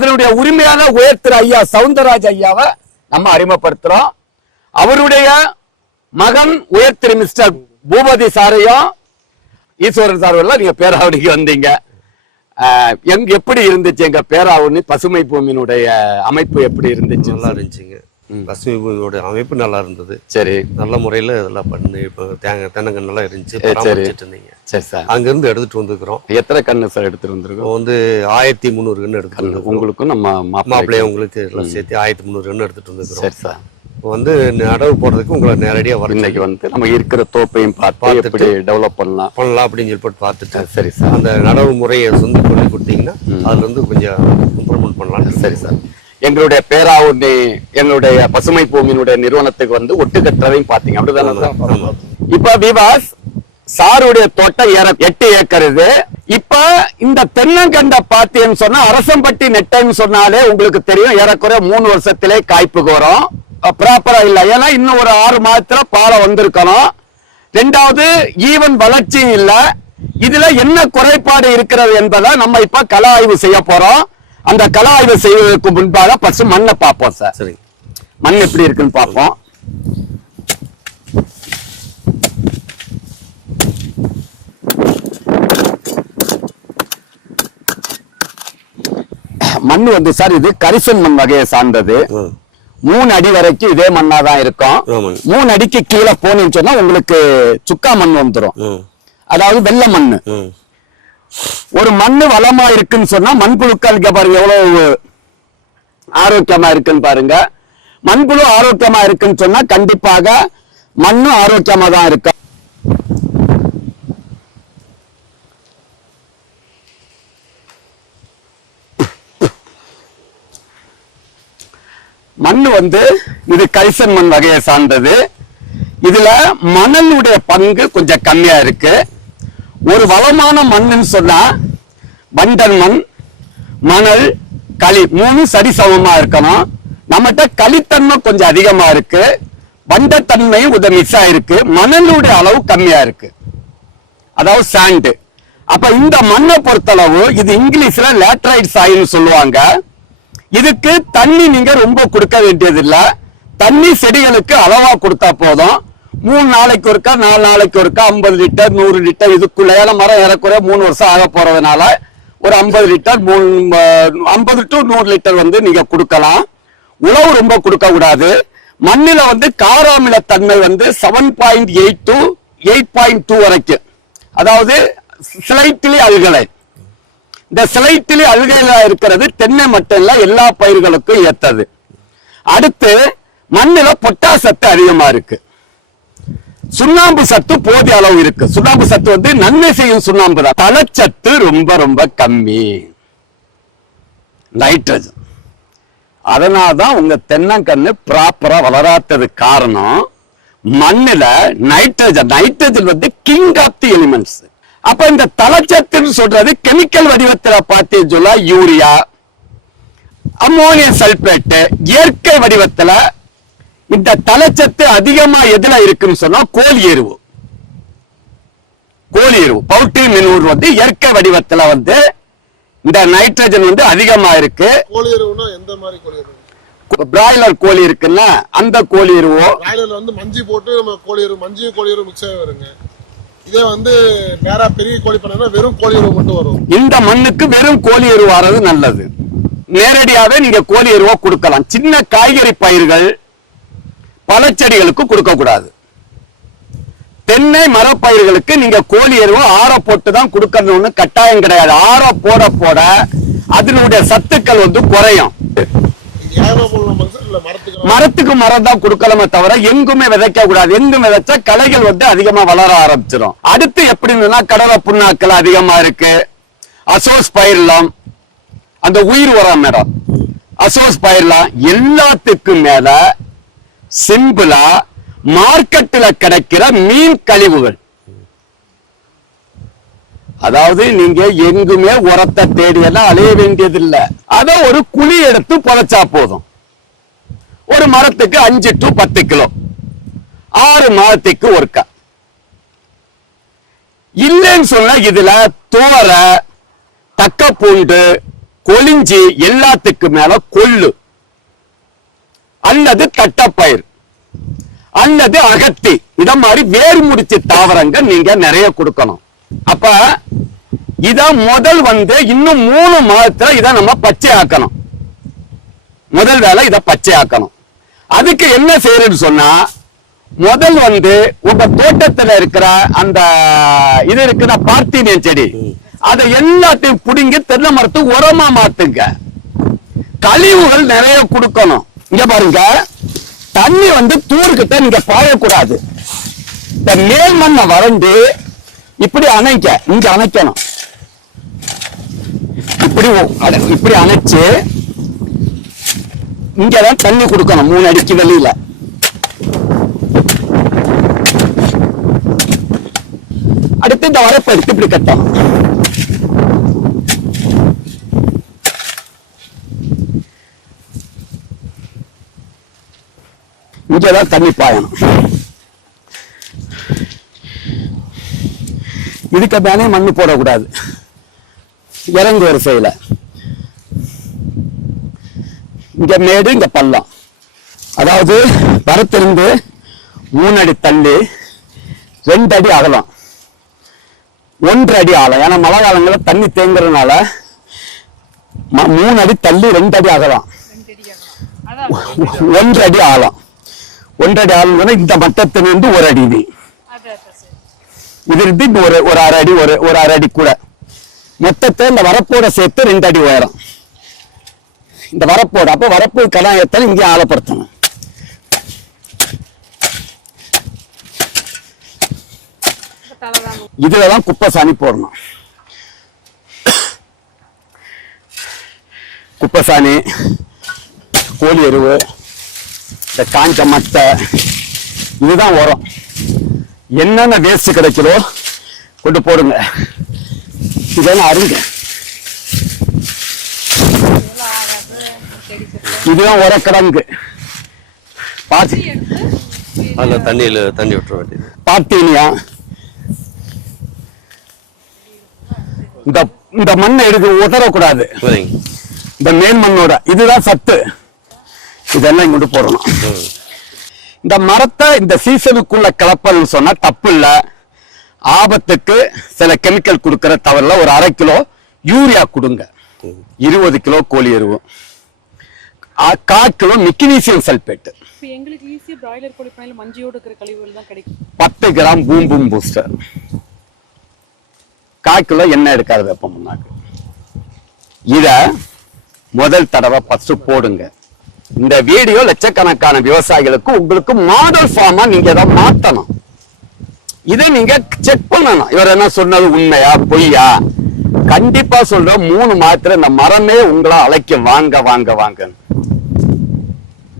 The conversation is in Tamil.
அதனுடைய உரிமையான உயர்த்திர ஐயா சவுந்தரராஜ் ஐயாவை நம்ம அறிமுகப்படுத்துறோம் அவருடைய மகன் உயர்த்திரு மிஸ்டர் பூபதி சாரையும் ஈஸ்வரன் சார் எல்லாம் நீங்க பேராவணிக்கு வந்தீங்க. எங்க எப்படி இருந்துச்சு எங்க பேராவணி பசுமை பூமியினுடைய அமைப்பு எப்படி இருந்துச்சு? நல்லா இருந்துச்சுங்க. பூமியோட அமைப்பு நல்லா இருந்தது. சரி. நல்ல முறையில் இதெல்லாம் பண்ணி இப்போ தேங்காய் தென்னங்கன்னெல்லாம் இருந்துச்சு சரி. பராமரிச்சுட்டு இருந்தீங்க. சரி சார். அங்கேருந்து எடுத்துட்டு வந்துக்கிறோம் எத்தனை கண்ணு சார் எடுத்துட்டு வந்திருக்கோம்? வந்து ஆயிரத்தி முந்நூறு கன்று வந்துருக்கோம் உங்களுக்கும் நம்ம மாப்பிள்ளைய மாப்பிள்ளை உங்களுக்கு எல்லாம் சேர்த்து ஆயிரத்தி முந்நூறு கன்று எடுத்துட்டு வந்துக்கிறோம் சரி சார். வந்து நடவு போடுறதுக்கு உங்களை நேரடியாக வர இன்னைக்கு வந்து நம்ம இருக்கிற தோப்பையும் பார்த்து. எப்படி டெவலப் பண்ணலாம். பண்ணலாம் அப்படின்னு சொல்லி போட்டு பார்த்துட்டு சரி சார். அந்த நடவு முறையை வந்து சொல்லி கொடுத்தீங்கன்னா அதுல இருந்து கொஞ்சம் இம்ப்ரூவ்மெண்ட் பண்ணலாம் சரி சார். எங்களுடைய பேராவுண்ணி எங்களுடைய பசுமை பூமியினுடைய நிறுவனத்துக்கு வந்து ஒட்டு கட்டுறதையும் பாத்தீங்க அப்படிதானே இப்ப விவாஸ் சாருடைய தோட்டம் ஏற எட்டு ஏக்கர் இது. இப்ப இந்த தென்னங்கண்ட பாத்தீங்கன்னு சொன்னா அரசம்பட்டி நெட்டைன்னு சொன்னாலே உங்களுக்கு தெரியும் ஏறக்குறைய மூணு வருஷத்திலே காய்ப்புக்கு வரும் ப்ராப்பரா இல்ல. ஏன்னா இன்னும் ஒரு ஆறு மாதத்துல பாலை வந்திருக்கணும். ரெண்டாவது ஈவன் வளர்ச்சியும் இல்ல. இதுல என்ன குறைபாடு இருக்கிறது என்பதை நம்ம இப்ப கள ஆய்வு செய்ய போறோம். அந்த கள ஆய்வு செய்வதற்கு முன்பாக பசு மண்ணை பார்ப்போம் சார் சரி. மண் எப்படி இருக்குன்னு பார்ப்போம். மண் வந்து சார் இது கரிசல் மண் வகையை சார்ந்தது. மூணு அடி வரைக்கும் இதே மண்ணா தான் இருக்கும். மூணு. அடிக்கு கீழே போனீங்கன்னு சொன்னா உங்களுக்கு சுக்கா மண் வந்துரும். ம் அதாவது வெள்ளை மண்ணு ம் ஒரு மண்ணு வளமா இருக்குன்னு சொன்னா மண்புழுக்கள் இங்க பாருங்க எவ்வளவு ஆரோக்கியமா இருக்குன்னு பாருங்க. மண்புழு ஆரோக்கியமா இருக்குன்னு சொன்னா கண்டிப்பாக மண்ணும் ஆரோக்கியமா தான் இருக்கும் மண் வந்து இது கரிசன் மண் வகையை சார்ந்தது. இதுல மணலுடைய பங்கு கொஞ்சம் கம்மியா இருக்கு. ஒரு வளமான மண்ணுன்னு சொன்னா வண்டல் மண் மணல் களி மூணு சரிசமமா இருக்கணும். நம்மகிட்ட களித்தன்மை கொஞ்சம் அதிகமா இருக்கு. வண்டத்தன்மையும் கொஞ்சம் மிஸ் ஆயிருக்கு மணலுடைய அளவு கம்மியா இருக்கு. அதாவது சாண்டு அப்ப இந்த மண்ணை பொறுத்தளவு இது இங்கிலீஷ்ல லேட்ரைட் சாயின்னு சொல்லுவாங்க. இதுக்கு தண்ணி நீங்க ரொம்ப கொடுக்க வேண்டியது தண்ணி செடிகளுக்கு அளவா கொடுத்தா போதும். மூணு நாளைக்கு ஒருக்கா நாலு நாளைக்கு ஒருக்கா ஐம்பது லிட்டர் நூறு லிட்டர் இதுக்குள்ள ஏன்னா மரம் ஏறக்குறைய மூணு வருஷம் ஆக போறதுனால ஒரு ஐம்பது லிட்டர் மூணு ஐம்பது டு நூறு லிட்டர் வந்து நீங்க கொடுக்கலாம். உழவு ரொம்ப கொடுக்க கூடாது. மண்ணில வந்து காராமில தன்மை வந்து seven point eight to eight point two வரைக்கும். அதாவது சிலைட்டிலி அல்கலை இந்த சிலைட்டிலி அழுகையில இருக்கிறது தென்னை மட்டும் இல்ல எல்லா பயிர்களுக்கும் ஏத்தது அடுத்து மண்ணில் பொட்டாசத்து அதிகமா இருக்கு. சுண்ணாம்பு சத்து போதிய அளவு இருக்கு. சுண்ணாம்பு சத்து வந்து நன்மை செய்யும் சுண்ணாம்பு தான். தலச்சத்து ரொம்ப ரொம்ப கம்மி. நைட்ரஜன். அதனாலதான் உங்க தென்னங்கண்ணு ப்ராப்பரா வளராத்தது காரணம் மண்ணுல நைட்ரஜன். நைட்ரஜன் வந்து கிங் ஆஃப் தி எலிமெண்ட்ஸ் அப்ப இந்த தலச்சத்துன்னு சொல்றது கெமிக்கல் வடிவத்துல பார்த்தீங்கன்னு சொல்ல யூரியா அம்மோனியம் சல்பேட்டு இயற்கை வடிவத்துல இந்த தலச்சத்து அதிகமா எதுல இருக்குன்னு சொன்னா கோழி எருவு. கோழி எருவு. பவுட்ரி மினூர் வந்து இயற்கை வடிவத்துல வந்து இந்த நைட்ரஜன் வந்து அதிகமா இருக்கு. எருவு? பிராய்லர் கோழி இருக்குன்னா அந்த கோழி எருவோ? வந்து மஞ்சி போட்டு நம்ம கோழி எருவு மஞ்சி கோழி எருவு மிக்ஸ் வருங்க. இதே வந்து நேரா பெரிய கோழி பண்ணா வெறும் கோழி எருவு மட்டும் வரும். இந்த மண்ணுக்கு வெறும் கோழி எரு வர்றது நல்லது. நேரடியாவே நீங்க கோழி எருவா கொடுக்கலாம். சின்ன காய்கறி பயிர்கள் பழச்செடிகளுக்கு கொடுக்க கூடாது. தென்னை மரப்பயிர்களுக்கு நீங்க கோழி எருவை ஆற போட்டு தான் கொடுக்கணும்னு கட்டாயம் கிடையாது. ஆற போட போட அதனுடைய சத்துக்கள் வந்து குறையும். மரத்துக்கு மரம் தான் கொடுக்கலாமே தவிர எங்குமே விதைக்க கூடாது. எங்கும் விதைச்சா களைகள் வந்து அதிகமா வளர ஆரம்பிச்சிடும் அடுத்து எப்படின்னா கடலை புண்ணாக்கள் அதிகமா இருக்கு. அசோஸ் பயிரலாம் அந்த உயிர் உரம் மேடம். அசோஸ் பயிரலாம் எல்லாத்துக்கும் மேல சிம்பிளா மார்க்கெட்டில் கிடைக்கிற மீன் கழிவுகள். அதாவது நீங்க எங்குமே உரத்தை தேடி எல்லாம் அலைய வேண்டியதில்ல. அத ஒரு குழி எடுத்து புதைச்சா போதும். ஒரு மரத்துக்கு அஞ்சு டு பத்து கிலோ. ஆறு மாதத்துக்கு ஒருக்கா. இல்லைன்னு சொன்னா இதுல தோரை தக்க பூண்டு கொளிஞ்சி எல்லாத்துக்கு மேல கொள்ளு. அல்லது தட்டப்பயிர். அல்லது அகத்தி. இத மாதிரி வேறு முடிச்சு தாவரங்கள் நீங்க நிறைய கொடுக்கணும். அப்ப இத முதல் வந்து இன்னும் மூணு மாதத்துல இத நம்ம பச்சை ஆக்கணும் முதல் வேலை இத பச்சை ஆக்கணும் அதுக்கு என்ன செய்யறதுன்னு சொன்னா முதல் வந்து உங்க தோட்டத்துல இருக்கிற அந்த இது இருக்கிற பார்த்தீனியன் செடி. அதை எல்லாத்தையும் பிடுங்கி தென்னை மரத்து உரமா மாத்துங்க. கழிவுகள் நிறைய கொடுக்கணும். இங்க பாருங்க. தண்ணி வந்து தூர்கிட்ட நீங்க பாயக்கூடாது. இந்த மேல் மண்ணை வறண்டு இப்படி அணைக்க இங்க அணைக்கணும். இப்படி அட- இப்படி அணைச்சு இங்கதான் தண்ணி கொடுக்கணும் மூணு அடிக்கு வெளியில. அடுத்து இந்த வரப்பை எடுத்து இப்படி கட்டணும். இங்கதான் தண்ணி பாயணும். இதுக்கு மேலே மண்ணு போடக்கூடாது. இறங்கு வரிசையில இங்க மேடு இங்க பள்ளம். அதாவது வரத்திலிருந்து மூணு அடி தள்ளி ரெண்டு அடி அகலம். ஒன்றரை அடி ஆழம். ஏன்னா மழை காலங்களில் தண்ணி தேங்குறதுனால மூணு அடி தள்ளி ரெண்டு அடி அகலம். ஒன்றரை அடி ஆழம். ஒன்றரை அடி இந்த மட்டத்திலிருந்து ஒரு அடி இது. இது இருந்து ஒரு ஒரு அரை அடி ஒரு ஒரு அரை அடி கூட. மொத்தத்தை இந்த வரப்போட சேர்த்து ரெண்டு அடி உயரம். இந்த வரப்போட அப்போ வரப்பு கடாயத்தை இங்கே ஆழப்படுத்தணும். இதுல தான் குப்பை சாணி போடணும். குப்பை சாணி கோழி எருவு இந்த காஞ்ச மட்டை இதுதான் உரம். என்னென்ன வேஸ்ட் கிடைக்குதோ கொண்டு போடுங்க. இதெல்லாம் அருங்க. இதுதான் உரக்கிடங்கு. பாத்தி. எடுத்து அதில் தண்ணியில் தண்ணி விட்டுற வேண்டியது. பார்த்தீனியா இந்த இந்த மண்ணை எடுத்து உதறக்கூடாது. இந்த மேல் மண்ணோட இதுதான் சத்து. இதெல்லாம் இங்க போடணும் இந்த மரத்தை இந்த சீசனுக்குள்ள கலப்பதுன்னு சொன்னா தப்பு இல்ல ஆபத்துக்கு சில கெமிக்கல் கொடுக்கிற தவறுல ஒரு அரை கிலோ யூரியா கொடுங்க. இருபது கிலோ கோழி எருவு. ஆ- கால் கிலோ மெக்னீசியம் சல்பேட் இப்போ எங்களுக்கு ஈஸியாக பிராய்லர் கோழி பண்ணையில் மஞ்சியோடு இருக்கிற கழிவுகள் தான் கிடைக்கும். பத்து கிராம் பூம் பூம் பூஸ்டர் கால் கிலோ எண்ணெய் எடுக்காத வெப்பம் முன்னாக்கு இத முதல் தடவை ஃபர்ஸ்ட் போடுங்க. இந்த வீடியோ லட்சக்கணக்கான விவசாயிகளுக்கு உங்களுக்கு மாடல் ஃபார்மா நீங்க இதை மாத்தணும். இதை நீங்க செக் பண்ணணும். இவர் என்ன சொன்னது உண்மையா பொய்யா? கண்டிப்பா சொல்ற மூணு மாத்திரை இந்த மரமே உங்களை அழைக்க வாங்க வாங்க வாங்க